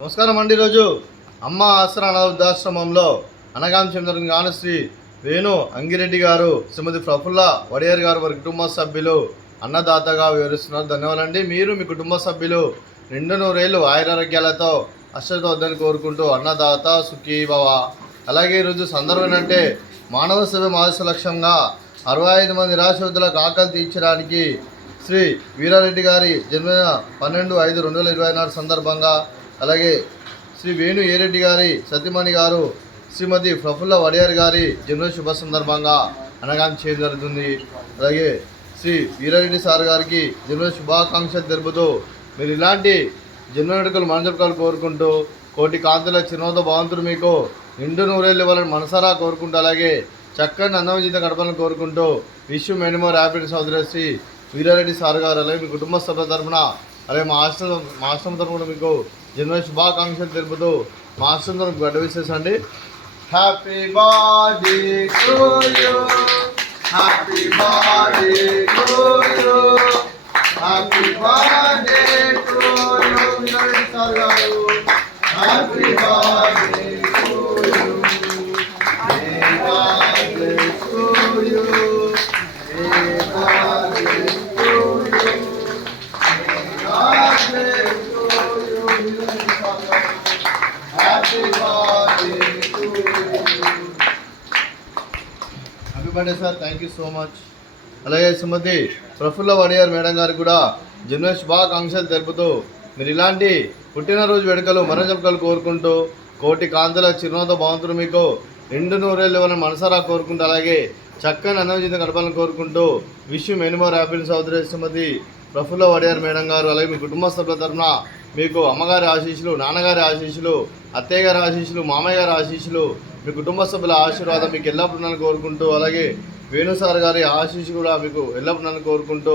నమస్కారం అండి. ఈరోజు అమ్మ ఆసరా వృద్ధాశ్రమంలో అనగాం చెందిన గాను శ్రీ వేణు అంగిరెడ్డి గారు, శ్రీమతి ప్రఫుల్ల వడియార్ గారు వారి కుటుంబ సభ్యులు అన్నదాతగా వివరిస్తున్నారు. ధన్యవాదాలండి. మీరు మీ కుటుంబ సభ్యులు నిండు నూరేళ్ళు ఆయురారోగ్యాలతో అష్టతో వద్దని కోరుకుంటూ అన్నదాత సుఖీ భవ. అలాగే ఈరోజు సందర్భం ఏంటంటే మానవ సేవ మానస లక్ష్యంగా 65 మంది నిరాశ్రతులకు ఆకలి తీర్చడానికి శ్రీ వీరారెడ్డి గారి జన్మదిన 12/5/2024 సందర్భంగా, అలాగే శ్రీ వేణు ఏరెడ్డి గారి సతీమణి గారు శ్రీమతి ప్రఫుల్ల వడియార్ గారి జన్మదిన శుభ సందర్భంగా అనగాం చేయడం జరుగుతుంది. అలాగే శ్రీ వీరారెడ్డి సార్ గారికి జన్మదిన శుభాకాంక్షలు తెలుపుతూ మీరు ఇలాంటి జన్మ వేడుకలు మనజుడుకలు కోరుకుంటూ కోటి కాంతుల చిరునవ్వుతో భగవంతుడు మీకు నిండు నూరేళ్ళు ఇవ్వాలని మనసారా కోరుకుంటూ, అలాగే చక్కని అందమైన గడపాలని కోరుకుంటూ విష్ మెనీ మోర్ హ్యాపీనెస్ సోదరి శ్రీ వీరారెడ్డి సార్ గారు, అలాగే మీ కుటుంబ సభ్యుల తరఫున, అలాగే మా ఆశ్రమం తరఫున మీకు జన్మ శుభాకాంక్షలు తెలుపుతూ మా ఆశ్రమం తరఫున గడ్డ విశేషండి. Happy birthday to you, happy birthday to you, happy birthday to you Veerareddy sir గారు, happy birthday to you, happy birthday to you, happy birthday sir, thank you so much. అలాగే శ్రీమతి ప్రఫుల్ల వడియార్ మేడం గారికి కూడా జన్మ శుభాకాంక్షలు తెలుపుతూ మీరు ఇలాంటి పుట్టినరోజు వేడుకలు మనజంకలు కోరుకుంటూ కోటి కాంతుల చిరునవ్వుతో భగవంతుడు మీకు నిండు నూరేళ్ళు ఇవ్వాలని మనసారా కోరుకుంటూ, అలాగే చక్కని అన్నవిజిత గడపాలని కోరుకుంటూ విష్ మెనీ మోర్ హ్యాపీనెస్ సోదరి శ్రీమతి ప్రఫుల్ల వడియార్ మేడం గారు, అలాగే మీ కుటుంబ సభ్యుల తరఫున మీకు అమ్మగారి ఆశీస్సులు, నాన్నగారి ఆశీస్సులు, అత్తయ్య గారి ఆశీస్సులు, మామయ్య గారి ఆశీస్సులు, మీ కుటుంబ సభ్యుల ఆశీర్వాదం మీకు ఎల్లప్పుడూ నన్ను కోరుకుంటూ, అలాగే వేణుసార్ గారి ఆశీస్సు కూడా మీకు ఎల్లప్పుడూ నన్ను కోరుకుంటూ,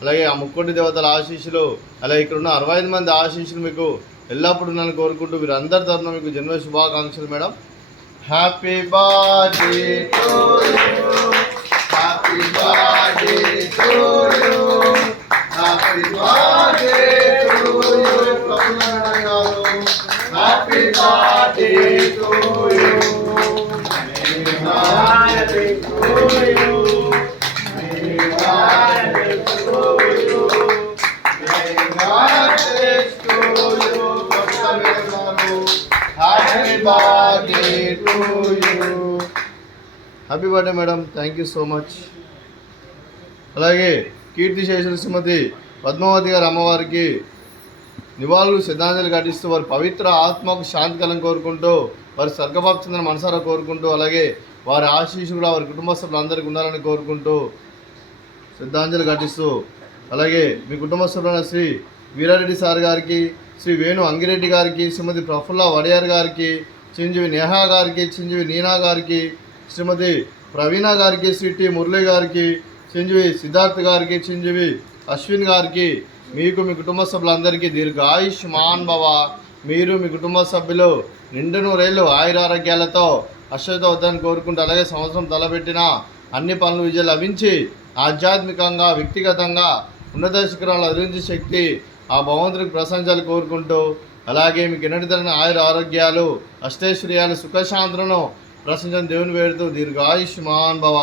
అలాగే ఆ ముక్కోటి దేవతల ఆశీస్సులు, అలాగే ఇక్కడ ఉన్న 65 మంది ఆశీస్సులు మీకు ఎల్లప్పుడూ నన్ను కోరుకుంటూ మీరు అందరి తరఫున మీకు జన్మ శుభాకాంక్షలు madam. Happy birthday to you, happy birthday to you, happy birthday to you Prafulla madam గారు, happy birthday to you, happy birthday to you, happy birthday to you, happy birthday to you Prafulla madam గారు, happy birthday to you. Happy birthday madam, thank you so much. అలాగే కీర్తిశేషులు శ్రీమతి పద్మావతి గారు అమ్మవారికి నివాళులు శ్రద్ధాంజలి ఘటిస్తూ వారి పవిత్ర ఆత్మకు శాంతి కలం కోరుకుంటూ వారి స్వర్గభాప్తుందని మనసారా కోరుకుంటూ, అలాగే వారి ఆశీస్సు కూడా వారి కుటుంబ సభ్యులందరికీ ఉండాలని కోరుకుంటూ శ్రద్ధాంజలి ఘటిస్తూ, అలాగే మీ కుటుంబ సభ్యులైన శ్రీ వీరారెడ్డి సార్ గారికి, శ్రీ వేణు అంగిరెడ్డి గారికి, శ్రీమతి ప్రఫుల్ల వడియార్ గారికి, చిరంజీవి నేహా గారికి, చిరంజీవి నీనా గారికి, శ్రీమతి ప్రవీణ గారికి, శ్రీ టి మురళి గారికి, చిరంజీవి సిద్ధార్థ్ గారికి, చిరంజీవి అశ్విన్ గారికి, మీకు మీ కుటుంబ సభ్యులందరికీ దీర్ఘాయుష్మాన్ భవ. మీరు మీ కుటుంబ సభ్యులు నిండు నూరేళ్ళు ఆయురారోగ్యాలతో అశ్వత వద్దని కోరుకుంటూ, అలాగే సంవత్సరం తలపెట్టిన అన్ని పనులు విజయం లభించి ఆధ్యాత్మికంగా వ్యక్తిగతంగా ఉన్నత శిఖరాలు అధిరించే శక్తి ఆ భగవంతుడికి ప్రశంసలు కోరుకుంటూ, అలాగే మీకు ఎన్నటితరని ఆరోగ్యాలు అష్టైశ్వర్యాలు సుఖశాంతులను ప్రశంసను దేవుని వేడుతూ దీర్ఘాయుష్మాన్ భవ.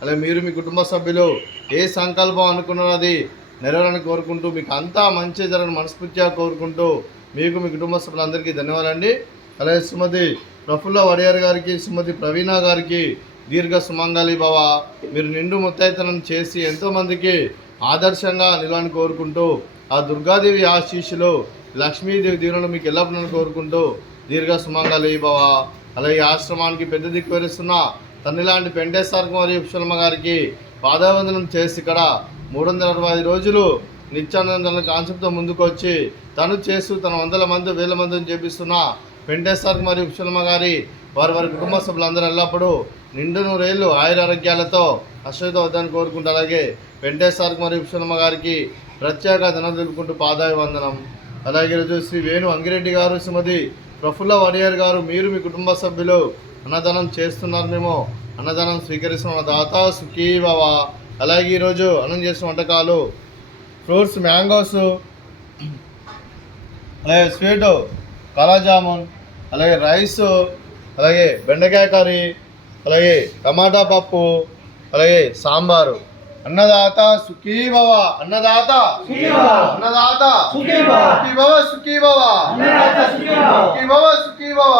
అలాగే మీరు మీ కుటుంబ సభ్యులు ఏ సంకల్పం అనుకున్నది నెరవేరని కోరుకుంటూ మీకు అంతా మంచి జరగని మనస్ఫూర్తిగా కోరుకుంటూ మీకు మీ కుటుంబ సభ్యులందరికీ ధన్యవాదాలండి. అలాగే శ్రీమతి ప్రఫుల్ల వడియార్ గారికి, శ్రీమతి ప్రవీణ గారికి దీర్ఘ సుమంగళి భవ. మీరు నిండు ముత్తైతనం చేసి ఎంతోమందికి ఆదర్శంగా నిలవని కోరుకుంటూ ఆ దుర్గాదేవి ఆశీస్సులు లక్ష్మీదేవి దీవెనలు మీకు ఎల్లప్పుడూ కోరుకుంటూ దీర్ఘ సుమంగళి భవ. అలాగే ఆశ్రమానికి పెద్ద దిక్కు వేరుస్తున్న తల్లి లాంటి పెంటేశ్వర కుమారి పుష్పలమ్మ గారికి పాదావందనం చేసి ఇక్కడ 365 రోజులు నిత్యానంద కాన్సెప్ట్తో ముందుకు వచ్చి తను చేస్తూ తన 100 మంది 1000 మందిని చేపిస్తున్న పెంటేశ్వర కుమారి పుష్పలమ్మ గారి వారి కుటుంబ సభ్యులందరూ ఎల్లప్పుడూ నిండు నూరేళ్ళు ఆయురారోగ్యాలతో అశ్వత వద్దని కోరుకుంటూ, అలాగే వెంకటేశ్వర కుమారి పుష్పలమ్మ గారికి ప్రత్యేక ధనం తెలుపుకుంటూ పాదాభివందనం. అలాగే ఈరోజు శ్రీ వేణు అంగిరెడ్డి గారు, శ్రీమతి ప్రఫుల్ల వడియార్ గారు, మీరు మీ కుటుంబ సభ్యులు అన్నదానం చేస్తున్నారు, మేము అన్నదానం స్వీకరిస్తున్న దాత సుఖీ భవ. అలాగే ఈరోజు అన్నం చేసిన వంటకాలు ఫ్రూట్స్ మ్యాంగోస్, అలాగే స్వీట్ కాలా జామున్, అలాగే రైస్, అలాగే బెండకాయ కర్రీ, అలాగే టమాటా పప్పు, అలాగే సాంబారు. అన్నదాత సుఖీ భవ, అన్నదాత అన్నదాత సుఖీ భవ, సుఖీ భవ, సుఖీ భవ, సుఖీ భవ.